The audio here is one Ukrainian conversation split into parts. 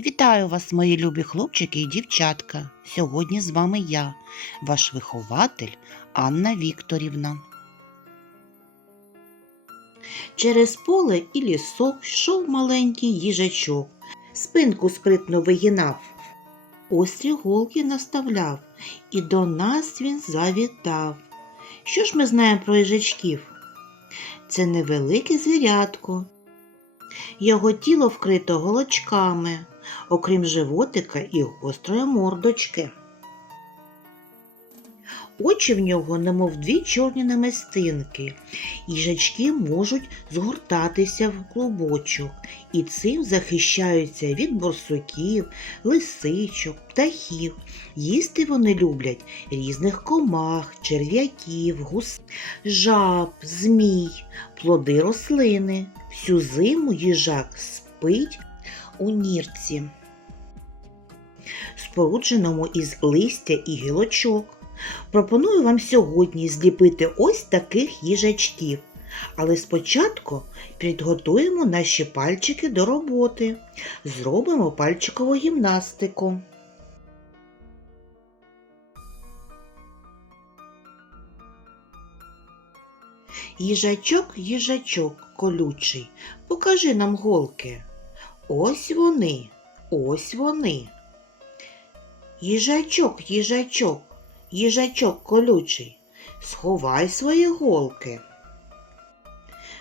Вітаю вас, мої любі хлопчики і дівчатка. Сьогодні з вами я, ваш вихователь Анна Вікторівна. Через поле і лісок йшов маленький їжачок, спинку спритно вигинав, острі голки наставляв, і до нас він завітав. Що ж ми знаємо про їжачків? Це невелике звірятко. Його тіло вкрито голочками, окрім животика і гострої мордочки. Очі в нього, немов дві чорні намистинки. Їжачки можуть згортатися в клубочок і цим захищаються від борсуків, лисичок, птахів. Їсти вони люблять різних комах, черв'яків, гус, жаб, змій, плоди рослини. Всю зиму їжак спить у нірці, спорудженому із листя і гілочок. Пропоную вам сьогодні зліпити ось таких їжачків. Але спочатку підготуємо наші пальчики до роботи. Зробимо пальчикову гімнастику. Їжачок, їжачок колючий, покажи нам голки. Ось вони, ось вони. Їжачок, їжачок, їжачок колючий, сховай свої голки.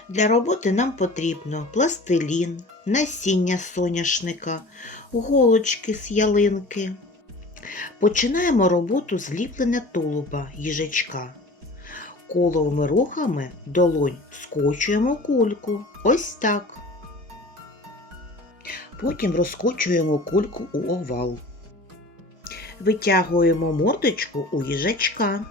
Для роботи нам потрібно пластилін, насіння соняшника, голочки з ялинки. Починаємо роботу з тулуба їжачка. Коловими рухами долонь скочуємо кульку. Ось так. Потім розкочуємо кульку у овал. Витягуємо мордочку у їжачка.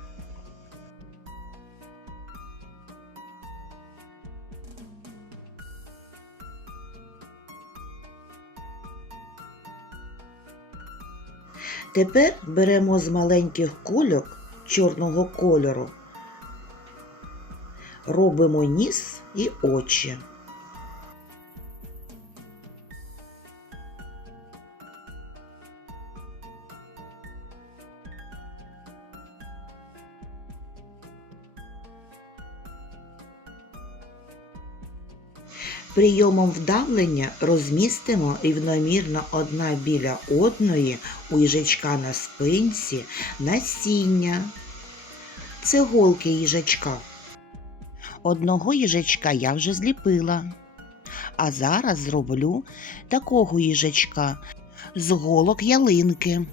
Тепер беремо з маленьких кульок чорного кольору, робимо ніс і очі. Прийомом вдавлення розмістимо рівномірно одна біля одної у їжачка на спинці насіння. Це голки їжачка. Одного їжачка я вже зліпила. А зараз зроблю такого їжачка з голок ялинки.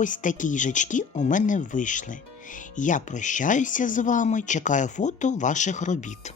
Ось такі їжачки у мене вийшли. Я прощаюся з вами, чекаю фото ваших робіт.